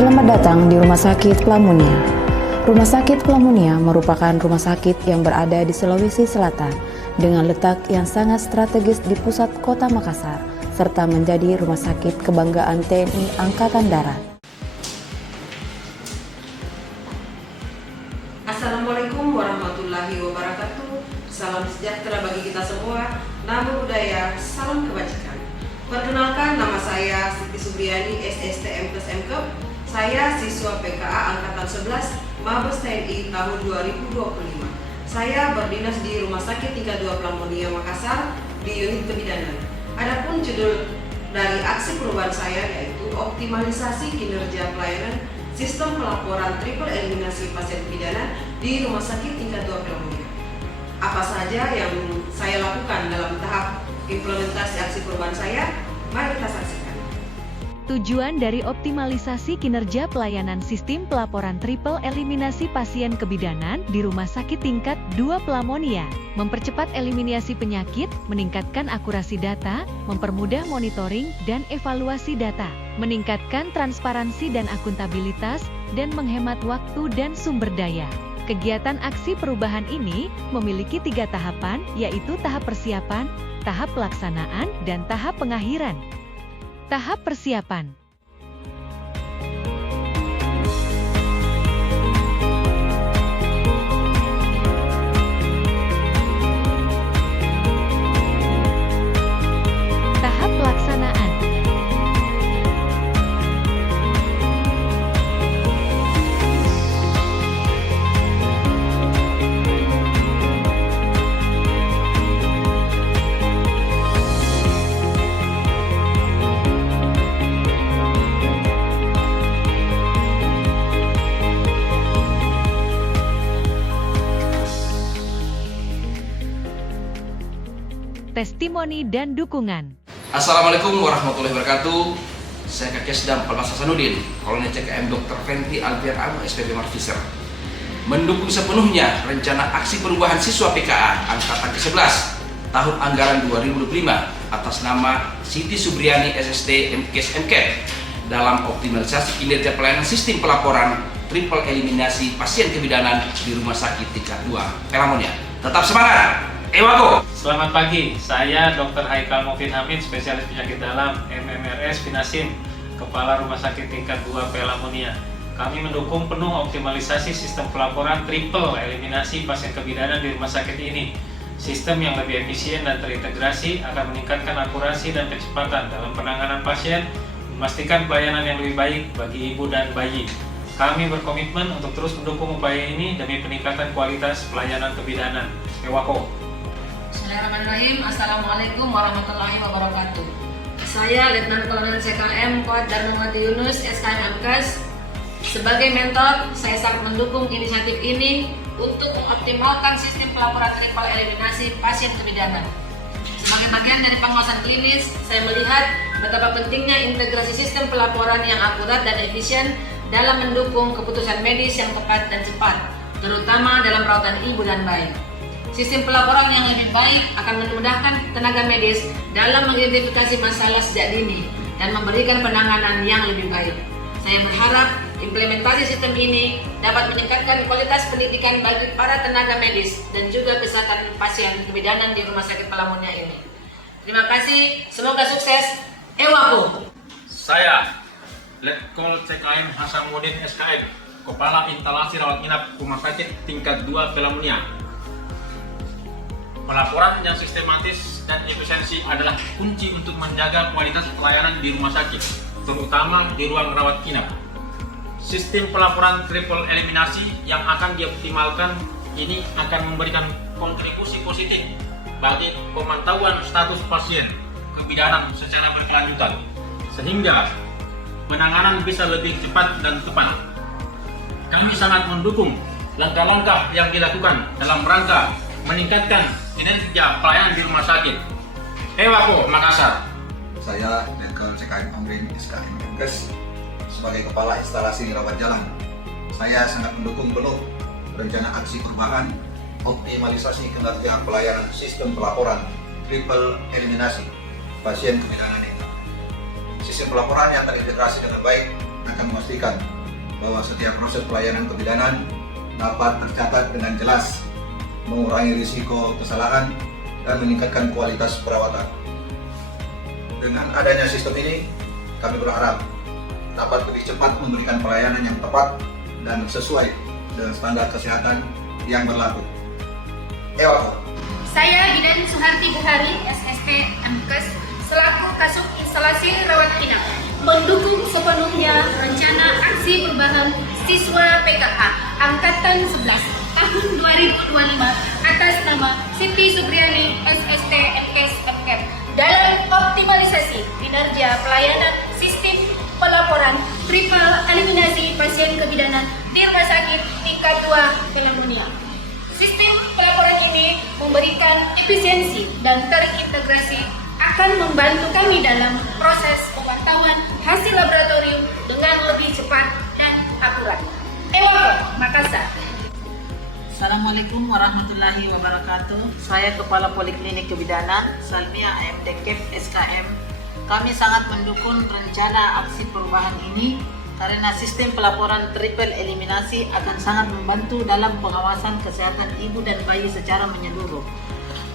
Selamat datang di Rumah Sakit Pelamunia. Rumah Sakit Pelamunia merupakan rumah sakit yang berada di Sulawesi Selatan dengan letak yang sangat strategis di pusat kota Makassar, serta menjadi rumah sakit kebanggaan TNI Angkatan Darat. Assalamualaikum warahmatullahi wabarakatuh. Salam sejahtera bagi kita semua. Namo Buddhaya, salam kebajikan. Perkenalkan, nama saya Siti Subriani, SSTM plus MKep. Saya siswa PKA Angkatan 11 Mabes TNI tahun 2025. Saya berdinas di Rumah Sakit Tingkat 2 Pelamunia Makassar di unit kebidanan. Adapun judul dari aksi perubahan saya yaitu optimalisasi kinerja pelayanan sistem pelaporan triple eliminasi pasien kebidanan di Rumah Sakit Tingkat 2 Pelamunia. Apa saja yang saya lakukan dalam tahap implementasi aksi perubahan saya? Mari kita saksikan. Tujuan dari optimalisasi kinerja pelayanan sistem pelaporan triple eliminasi pasien kebidanan di Rumah Sakit Tingkat 2 Pelamunia, mempercepat eliminasi penyakit, meningkatkan akurasi data, mempermudah monitoring dan evaluasi data, meningkatkan transparansi dan akuntabilitas, dan menghemat waktu dan sumber daya. Kegiatan aksi perubahan ini memiliki 3 tahapan, yaitu tahap persiapan, tahap pelaksanaan, dan tahap pengakhiran. Tahap persiapan. Tahap pelaksanaan. Testimoni dan dukungan. Assalamualaikum warahmatullahi wabarakatuh. Saya Kakesdam Palmas Hasanuddin, Kolonel CKM Dr. Fenty Alfian Abu SPP Marfiser, mendukung sepenuhnya rencana aksi perubahan siswa PKA Angkatan ke-11 tahun anggaran 2025 atas nama Siti Subriani SST MKes MKep dalam optimalisasi kinerja pelayanan sistem pelaporan triple eliminasi pasien kebidanan di Rumah Sakit Tingkat 2 Pelamunia. Tetap semangat! Ewako! Selamat pagi, saya Dr. Haikal Mufid Hamid, spesialis penyakit dalam MMRS Finasim, Kepala Rumah Sakit Tingkat 2 Pelamunia. Kami mendukung penuh optimalisasi sistem pelaporan triple eliminasi pasien kebidanan di rumah sakit ini. Sistem yang lebih efisien dan terintegrasi akan meningkatkan akurasi dan kecepatan dalam penanganan pasien, memastikan pelayanan yang lebih baik bagi ibu dan bayi. Kami berkomitmen untuk terus mendukung upaya ini demi peningkatan kualitas pelayanan kebidanan. Ewako! Bismillahirrahmanirrahim. Assalamualaikum warahmatullahi wabarakatuh. Saya Letnan Kolonel CKM Kuat Darmawati Yunus SKM Amkes. Sebagai mentor, saya sangat mendukung inisiatif ini untuk mengoptimalkan sistem pelaporan triple eliminasi pasien kebidanan. Sebagai bagian dari pengawasan klinis, saya melihat betapa pentingnya integrasi sistem pelaporan yang akurat dan efisien dalam mendukung keputusan medis yang tepat dan cepat, terutama dalam perawatan ibu dan bayi. Sistem pelaporan yang lebih baik akan memudahkan tenaga medis dalam mengidentifikasi masalah sejak dini dan memberikan penanganan yang lebih baik. Saya berharap implementasi sistem ini dapat meningkatkan kualitas pendidikan bagi para tenaga medis dan juga kesehatan pasien kebidanan di Rumah Sakit Pelamunia ini. Terima kasih, semoga sukses. Ewako! Saya Letkol CKM Hasanuddin SKM, Kepala Instalasi Rawat Inap Rumah Sakit Tingkat 2 Pelamunia. Pelaporan yang sistematis dan efisiensi adalah kunci untuk menjaga kualitas pelayanan di rumah sakit, terutama di ruang rawat inap. Sistem pelaporan triple eliminasi yang akan dioptimalkan ini akan memberikan kontribusi positif bagi pemantauan status pasien kebidanan secara berkelanjutan, sehingga penanganan bisa lebih cepat dan tepat. Kami sangat mendukung langkah-langkah yang dilakukan dalam rangka meningkatkan kinerja pelayanan di rumah sakit. Ewako, Makassar. Saya Letkol CKM Amrin SKM Mkes sebagai Kepala Instalasi Rawat Jalan. Saya sangat mendukung penuh rencana aksi perubahan optimalisasi kinerja pelayanan sistem pelaporan triple eliminasi pasien kebidanan ini. Sistem pelaporan yang terintegrasi dengan baik akan memastikan bahwa setiap proses pelayanan kebidanan dapat tercatat dengan jelas, mengurangi risiko kesalahan, dan meningkatkan kualitas perawatan. Dengan adanya sistem ini, kami berharap dapat lebih cepat memberikan pelayanan yang tepat dan sesuai dengan standar kesehatan yang berlaku. Ewako. Saya Bidan Suharti Buhari, SST MKes, selaku Kasub Instalasi Rawat Inap, mendukung sepenuhnya rencana aksi perubahan siswa PKA Angkatan 11 tahun 2025 atas nama Siti Subriani, SST MKes MKep, dalam optimalisasi kinerja pelayanan sistem pelaporan triple eliminasi pasien kebidanan di Rumah Sakit Tingkat 2 Pelamunia. Sistem pelaporan ini memberikan efisiensi dan terintegrasi, akan membantu kami dalam proses pemantauan hasil laboratorium dengan lebih cepat dan akurat. Ewako, Makassar. Assalamualaikum warahmatullahi wabarakatuh. Saya Kepala Poliklinik Kebidanan, Salmia AMDKep SKM. Kami sangat mendukung rencana aksi perubahan ini karena sistem pelaporan triple eliminasi akan sangat membantu dalam pengawasan kesehatan ibu dan bayi secara menyeluruh.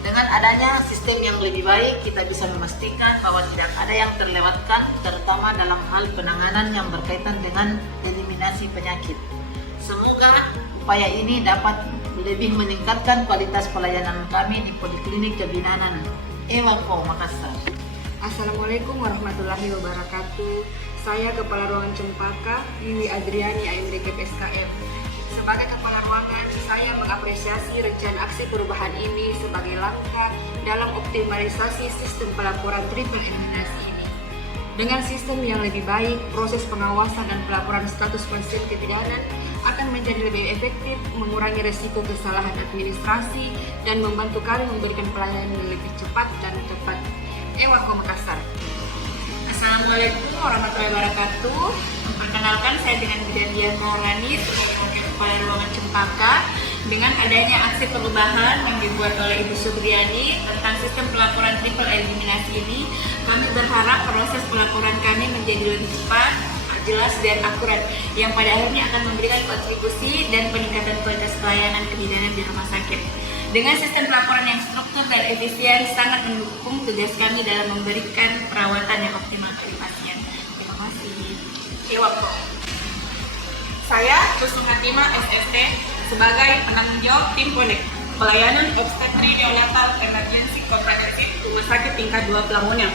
Dengan adanya sistem yang lebih baik, kita bisa memastikan bahwa tidak ada yang terlewatkan, terutama dalam hal penanganan yang berkaitan dengan eliminasi penyakit. Semoga upaya ini dapat lebih meningkatkan kualitas pelayanan kami di Poliklinik Kebidanan Ewako, Makassar. Assalamualaikum warahmatullahi wabarakatuh. Saya Kepala Ruangan Cempaka, Wiwi Adriani, AMDKep SKM. Sebagai Kepala Ruangan, saya mengapresiasi rencana aksi perubahan ini sebagai langkah dalam optimalisasi sistem pelaporan triple eliminasi ini. Dengan sistem yang lebih baik, proses pengawasan dan pelaporan status pasien kebidanan akan menjadi lebih efektif, mengurangi resiko kesalahan administrasi, dan membantu kami memberikan pelayanan yang lebih cepat dan tepat. Ewako, Makassar. Assalamualaikum warahmatullahi wabarakatuh. Perkenalkan, saya dengan Bidan Dian Maulani, sebagai Kepala Ruangan Cempaka. Dengan adanya aksi perubahan yang dibuat oleh Ibu Subriani tentang sistem pelaporan triple eliminasi ini, kami berharap proses pelaporan kami menjadi lebih cepat, jelas, dan akurat, yang pada akhirnya akan memberikan kontribusi dan peningkatan kualitas pelayanan kebidanan di rumah sakit. Dengan sistem pelaporan yang struktur dan efisien, sangat mendukung tugas kami dalam memberikan perawatan yang optimal bagi pasien. Terima kasih. Ewako. Saya Kusuma Hatima, SST, sebagai penanggung jawab tim PONEK, Pelayanan Obstetri Neonatal Emergency Comprehensive Rumah Sakit Tingkat 2 Pelamunia.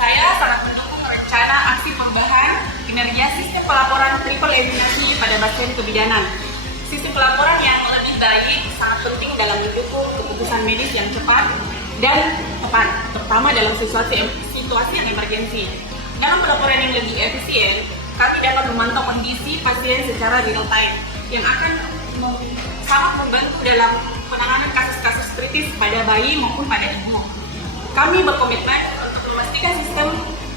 Saya sangat mendukung rencana aksi perubahan kinerja sistem pelaporan triple eliminasi pada pasien kebidanan. Sistem pelaporan yang lebih baik sangat penting dalam mendukung keputusan medis yang cepat dan tepat, terutama dalam situasi yang emergensi. Dalam pelaporan yang lebih efisien, kami dapat memantau kondisi pasien secara real time, yang akan sangat membantu dalam penanganan kasus-kasus kritis pada bayi maupun pada ibu. Kami berkomitmen untuk memastikan sistem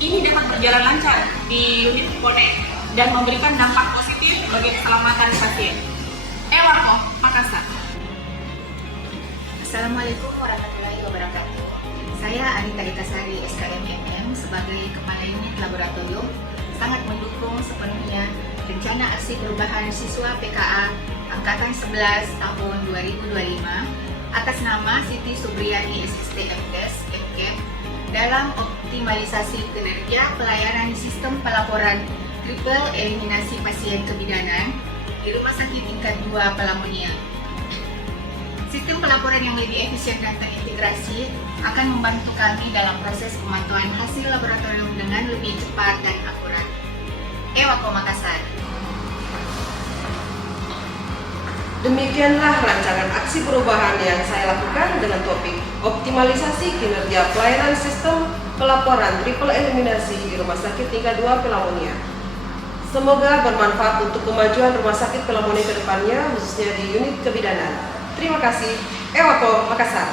ini dapat berjalan lancar di unit PONEK dan memberikan dampak positif bagi keselamatan pasien. Ewako, Makassar. Assalamualaikum warahmatullahi wabarakatuh. Saya Anita Itasari, SKM sebagai Kepala Unit Laboratorium, sangat mendukung sepenuhnya rencana aksi perubahan siswa PKA Angkatan 11 tahun 2025 atas nama Siti Subriani, SST MKes MKep, dalam optimalisasi kinerja pelayanan sistem pelaporan triple eliminasi pasien kebidanan di Rumah Sakit Tingkat 2 Pelamunia. Sistem pelaporan yang lebih efisien dan terintegrasi akan membantu kami dalam proses pemantauan hasil laboratorium dengan lebih cepat dan akurat. Ewako, Makassar. Demikianlah rancangan aksi perubahan yang saya lakukan dengan topik optimalisasi kinerja pelayanan sistem pelaporan triple eliminasi di Rumah Sakit Tingkat 2 Pelamunia. Semoga bermanfaat untuk kemajuan Rumah Sakit Pelamunia ke depannya, khususnya di unit kebidanan. Terima kasih. Ewako, Makassar.